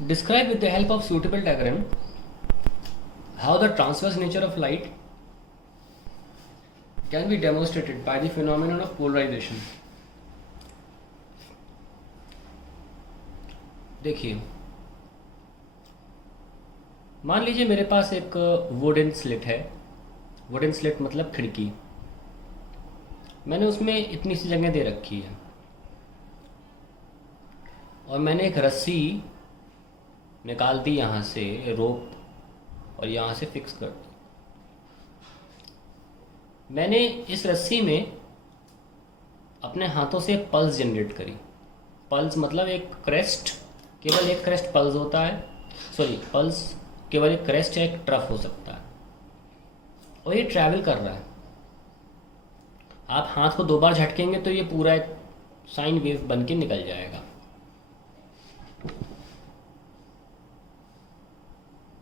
Describe with the help of suitable diagram how the transverse nature of light can be demonstrated by the phenomenon of polarization. देखिए, मान लीजिए मेरे पास एक wooden slit है। Wooden slit मतलब खिड़की। मैंने उसमें इतनी सी जगह दे रखी है और मैंने एक रस्सी निकाल दी यहाँ से, रोप, और यहाँ से फिक्स कर दी। मैंने इस रस्सी में अपने हाथों से एक पल्स जनरेट करी। पल्स मतलब एक क्रेस्ट, केवल एक क्रेस्ट पल्स होता है। सॉरी, पल्स केवल एक क्रेस्ट या एक ट्रफ हो सकता है और ये ट्रैवल कर रहा है। आप हाथ को 2 बार झटकेंगे तो ये पूरा एक साइन वेव बन के निकल जाएगा।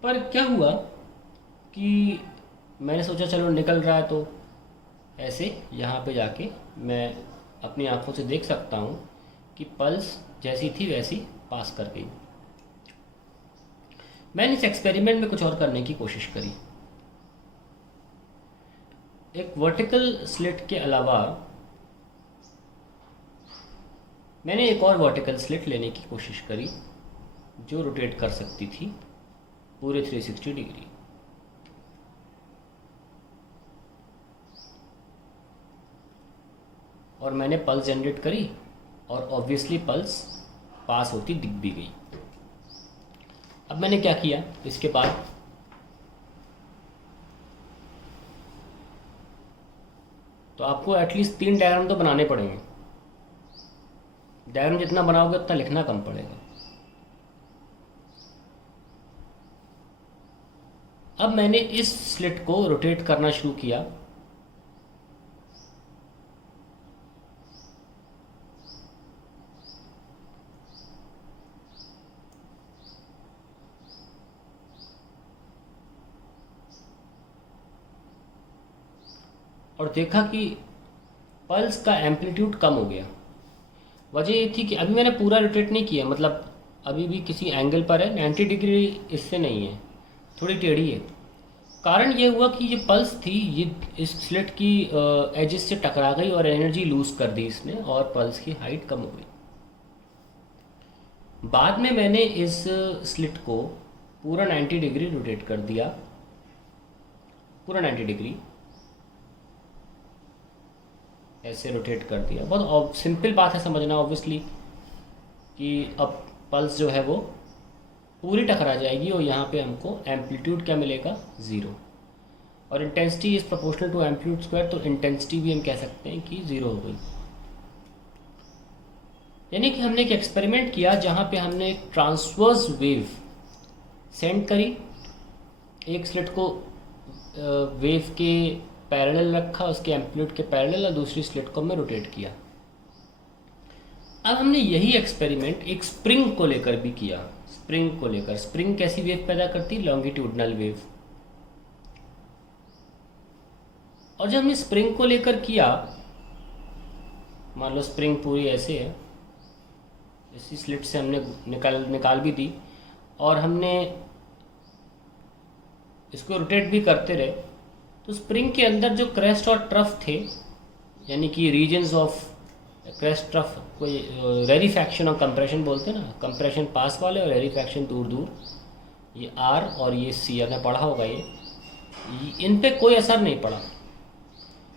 पर क्या हुआ कि मैंने सोचा चलो निकल रहा है तो ऐसे यहाँ पे जाके मैं अपनी आंखों से देख सकता हूँ कि पल्स जैसी थी वैसी पास कर गई। मैंने इस एक्सपेरिमेंट में कुछ और करने की कोशिश करी। एक वर्टिकल स्लिट के अलावा मैंने एक और वर्टिकल स्लिट लेने की कोशिश करी जो रोटेट कर सकती थी पूरे 360 डिग्री। और मैंने पल्स जनरेट करी और ऑब्वियसली पल्स पास होती दिख भी गई। अब मैंने क्या किया इसके बाद, तो आपको एटलीस्ट 3 डायग्राम तो बनाने पड़ेंगे। डायग्राम जितना बनाओगे उतना लिखना कम पड़ेगा। अब मैंने इस स्लिट को रोटेट करना शुरू किया। और देखा कि पल्स का एम्पलीट्यूड कम हो गया। वजह ये थी कि अभी मैंने पूरा रोटेट नहीं किया, मतलब अभी भी किसी एंगल पर है, 90 डिग्री इससे नहीं है, थोड़ी टेढ़ी है। कारण ये हुआ कि ये पल्स थी, ये इस स्लिट की एजेस से टकरा गई और एनर्जी लूज कर दी इसने और पल्स की हाइट कम हो गई। बाद में मैंने इस स्लिट को पूरा 90 डिग्री रोटेट कर दिया, पूरा 90 डिग्री ऐसे रोटेट कर दिया। बहुत सिंपल बात है समझना ऑब्वियसली कि अब पल्स जो है वो पूरी टकरा जाएगी और यहाँ पे हमको एम्पलीट्यूड क्या मिलेगा, 0। और intensity is proportional to amplitude square, तो इंटेंसिटी भी हम कह सकते हैं कि 0 हो गई। यानी कि हमने एक एक्सपेरिमेंट किया जहाँ पे हमने एक ट्रांसवर्स वेव सेंड करी, एक स्लिट को वेव के पैरेलल रखा, उसके एम्पलीट्यूड के पैरेलल, और दूसरी स्लिट को हमने रोटेट किया। अब हमने यही एक्सपेरिमेंट एक स्प्रिंग को लेकर भी किया। स्प्रिंग को लेकर, स्प्रिंग कैसी वेव पैदा करती, लॉन्गिट्यूडनल वेव। और जब हमने स्प्रिंग को लेकर किया, मान लो स्प्रिंग पूरी ऐसे है, इसी स्लिट से हमने निकाल भी दी और हमने इसको रोटेट भी करते रहे, तो स्प्रिंग के अंदर जो क्रेस्ट और ट्रफ थे, यानी कि रीजन्स ऑफ क्रेस्ट ट्रफ, कोई रेरिफैक्शन और कंप्रेशन बोलते हैं ना, कंप्रेशन पास वाले और रेरिफैक्शन दूर दूर, ये आर और ये सी आपने पढ़ा होगा, ये इन पे कोई असर नहीं पड़ा।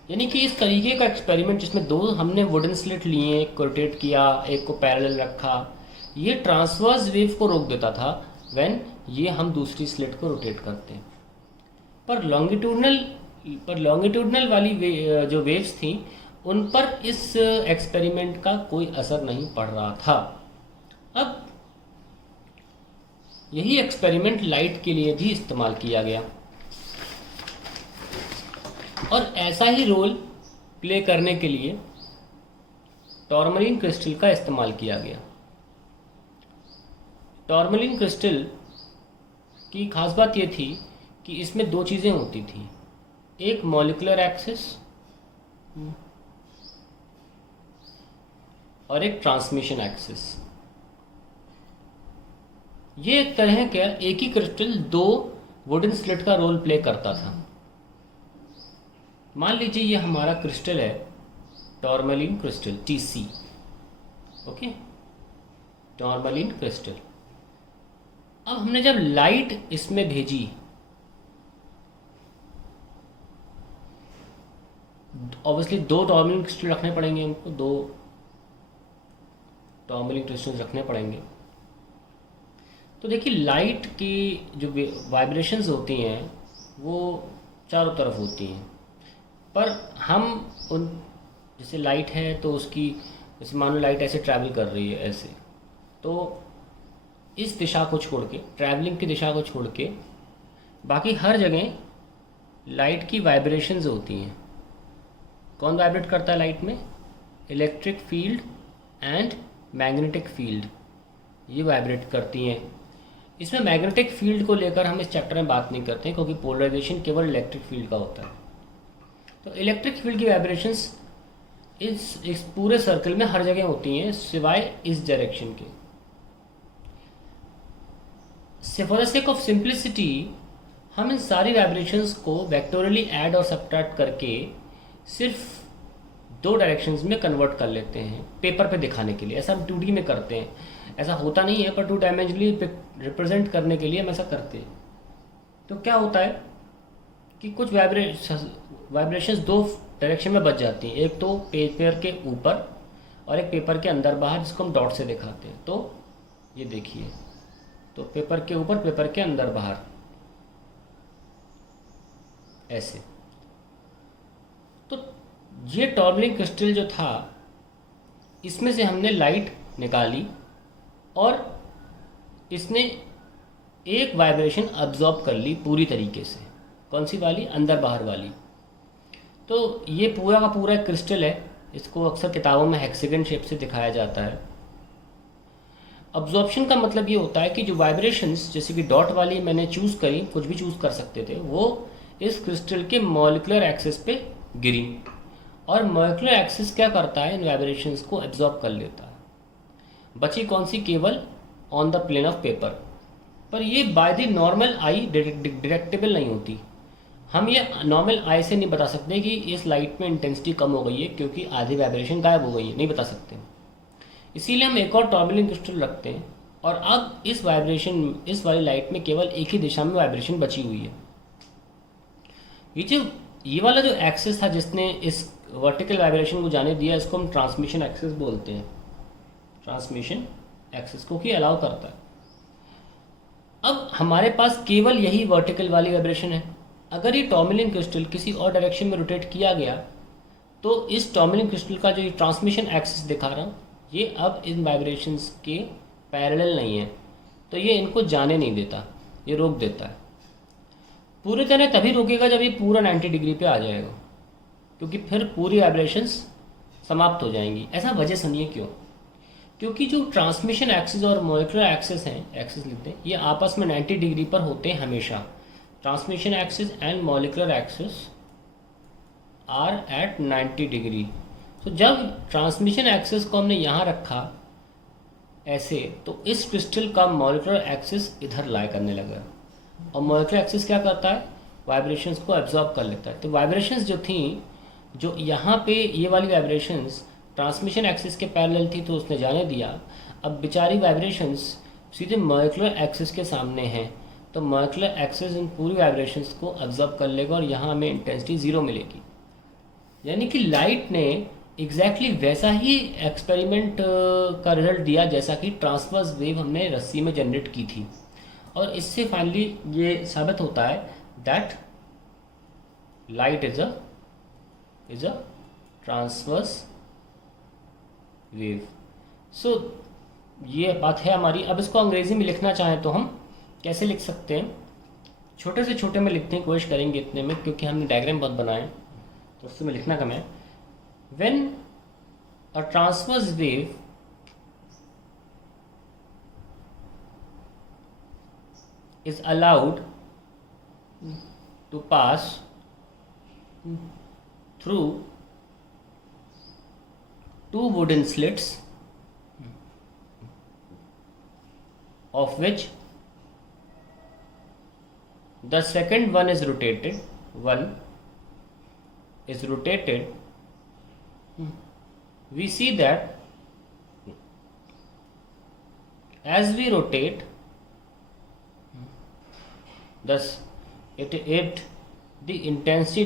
यानी कि इस तरीके का एक्सपेरिमेंट जिसमें 2 हमने वुडन स्लिट लिए, एक को रोटेट किया, एक को पैरेलल रखा, ये ट्रांसवर्स वेव को रोक देता था व्हेन ये हम दूसरी स्लिट को रोटेट करते हैं। पर लॉन्गिट्यूडनल वाली जो वेव्स थी उन पर इस एक्सपेरिमेंट का कोई असर नहीं पड़ रहा था। अब यही एक्सपेरिमेंट लाइट के लिए भी इस्तेमाल किया गया और ऐसा ही रोल प्ले करने के लिए टॉर्मलिन क्रिस्टल का इस्तेमाल किया गया। टॉर्मलिन क्रिस्टल की खास बात ये थी कि इसमें 2 चीज़ें होती थी, एक मॉलिक्यूलर एक्सिस और एक ट्रांसमिशन एक्सिस। ये एक तरह का एक ही क्रिस्टल दो वुडन स्लिट का रोल प्ले करता था। मान लीजिए ये हमारा क्रिस्टल है, tourmaline crystal, TC, okay, tourmaline crystal. अब हमने जब लाइट इसमें भेजी, ऑब्वियसली दो टॉर्मलिन क्रिस्टल रखने पड़ेंगे हमको, दो टॉर्मलिन क्रिस्टल रखने पड़ेंगे। तो देखिए लाइट की जो वाइब्रेशंस होती हैं वो चारों तरफ होती हैं, पर हम उन, जैसे लाइट है तो उसकी, जैसे मान लो लाइट ऐसे ट्रैवल कर रही है ऐसे, तो इस दिशा को छोड़ के, ट्रैवलिंग की दिशा को छोड़ के बाकी हर जगह लाइट की वाइब्रेशंस होती हैं। कौन वाइब्रेट करता है लाइट में? Electric field and magnetic field, ये वाइब्रेट करती हैं। इसमें मैग्नेटिक फील्ड को लेकर हम इस चैप्टर में बात नहीं करते हैं, क्योंकि पोलराइजेशन केवल इलेक्ट्रिक फील्ड का होता है। तो इलेक्ट्रिक फील्ड की वाइब्रेशंस इस पूरे सर्कल में हर जगह होती हैं सिवाय इस डायरेक्शन के। For the sake of simplicity हम इन सारी वाइब्रेशंस को वेक्टोरियली ऐड और सब्ट्रैक्ट करके सिर्फ दो डायरेक्शंस में कन्वर्ट कर लेते हैं पेपर पे दिखाने के लिए। ऐसा हम 2D में करते हैं, ऐसा होता नहीं है, पर 2 डायमेंशनली रिप्रेजेंट करने के लिए हम ऐसा करते हैं। तो क्या होता है कि कुछ वाइब्रेशंस दो डायरेक्शन में बच जाती हैं, एक तो पेपर के ऊपर और एक पेपर के अंदर बाहर, जिसको हम डॉट से दिखाते हैं। तो ये देखिए, तो पेपर के ऊपर, पेपर के अंदर बाहर, ऐसे। तो ये टॉर्मलिन क्रिस्टल जो था, इसमें से हमने लाइट निकाली और इसने एक वाइब्रेशन अब्जॉर्ब कर ली पूरी तरीके से। कौन सी वाली? अंदर बाहर वाली। तो ये पूरा का पूरा एक क्रिस्टल है, इसको अक्सर किताबों में हेक्सागन शेप से दिखाया जाता है। अब्जॉर्प्शन का मतलब ये होता है कि जो वाइब्रेशंस, जैसे कि डॉट वाली मैंने चूज़ करी, कुछ भी चूज़ कर सकते थे, वो इस क्रिस्टल के मॉलिक्यूलर एक्सिस पे गिरी, और मॉलिक्यूलर एक्सिस क्या करता है? इन वाइब्रेशंस को एब्जॉर्ब कर लेता है। बची कौन सी? केवल on the plane of paper. पर ये by the normal eye detectable नहीं होती। हम ये नॉर्मल आई से नहीं बता सकते कि इस लाइट में इंटेंसिटी कम हो गई है क्योंकि आधी वाइब्रेशन गायब हो गई है, नहीं बता सकते। इसीलिए हम एक और टॉर्मलिन क्रिस्टल रखते हैं, और अब इस वाली लाइट में केवल एक ही दिशा में वाइब्रेशन बची हुई है। ये वाला जो एक्सिस था जिसने इस वर्टिकल वाइब्रेशन को जाने दिया, इसको हम ट्रांसमिशन एक्सिस बोलते हैं। ट्रांसमिशन एक्सिस को ही अलाउ करता है। अब हमारे पास केवल यही वर्टिकल वाली वाइब्रेशन है। अगर ये टॉर्मलिन क्रिस्टल किसी और डायरेक्शन में रोटेट किया गया, तो इस टॉर्मलिन क्रिस्टल का जो ट्रांसमिशन एक्सिस दिखा रहा हूँ, ये अब इन वाइब्रेशंस के पैरेलल नहीं है, तो ये इनको जाने नहीं देता, ये रोक देता है। पूरी तरह तभी रोकेगा जब ये पूरा 90 डिग्री पे आ जाएगा, क्योंकि फिर पूरी वाइब्रेशंस समाप्त हो जाएंगी। ऐसा वजह सुनिए क्यों? क्योंकि जो ट्रांसमिशन एक्सिस और मॉलिक्यूलर एक्सिस हैं, एक्सिस लिखते हैं, ये आपस में 90 डिग्री पर होते हैं हमेशा। Transmission axis and molecular axis are at 90 degree. तो जब ट्रांसमिशन एक्सिस को हमने यहाँ रखा ऐसे, तो इस क्रिस्टल का मॉलिक्यूलर एक्सिस इधर लाई करने लगा, और मॉलिक्यूलर एक्सिस क्या करता है? वाइब्रेशंस को एब्जॉर्ब कर लेता है। तो वाइब्रेशंस जो थी, जो यहाँ पे ये वाली वाइब्रेशंस ट्रांसमिशन एक्सिस के पैरेलल थी, तो उसने जाने दिया। अब बेचारी वाइब्रेशंस सीधे मॉलिक्यूलर एक्सिस के सामने हैं, तो मॉलिक्यूलर एक्सिस इन पूरी वाइब्रेशंस को एब्जॉर्ब कर लेगा, और यहाँ हमें इंटेंसिटी 0 मिलेगी। यानी कि लाइट ने एग्जैक्टली वैसा ही एक्सपेरिमेंट का रिजल्ट दिया जैसा कि ट्रांसवर्स वेव हमने रस्सी में जनरेट की थी। और इससे फाइनली ये साबित होता है that light is a transverse wave. So ये बात है हमारी। अब इसको अंग्रेजी में लिखना चाहें तो हम कैसे लिख सकते हैं? छोटे से छोटे में लिखने की कोशिश करेंगे इतने में, क्योंकि हमने डायग्राम बहुत बनाए तो उससे में लिखना कम है। When a transverse wave is allowed to pass through two wooden slits, of which the second one is rotated, we see that as we rotate, thus the intensity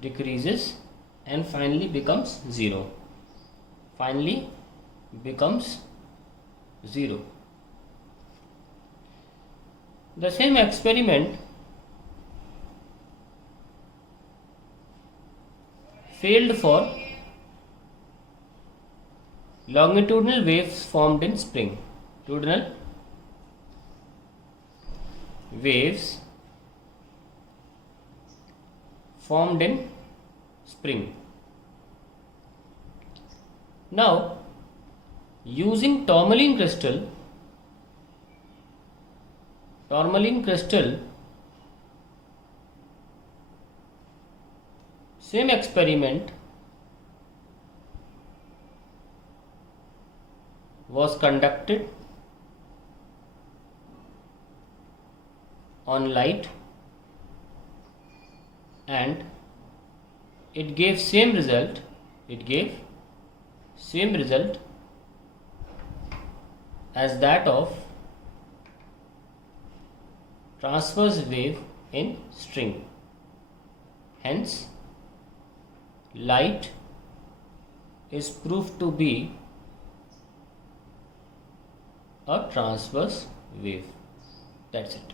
decreases and finally becomes zero. The same experiment failed for longitudinal waves formed in spring. Longitudinal waves formed in spring. Now, using tourmaline crystal, same experiment was conducted on light and it gave same result as that of transverse wave in string. Hence, light is proved to be a transverse wave. That's it.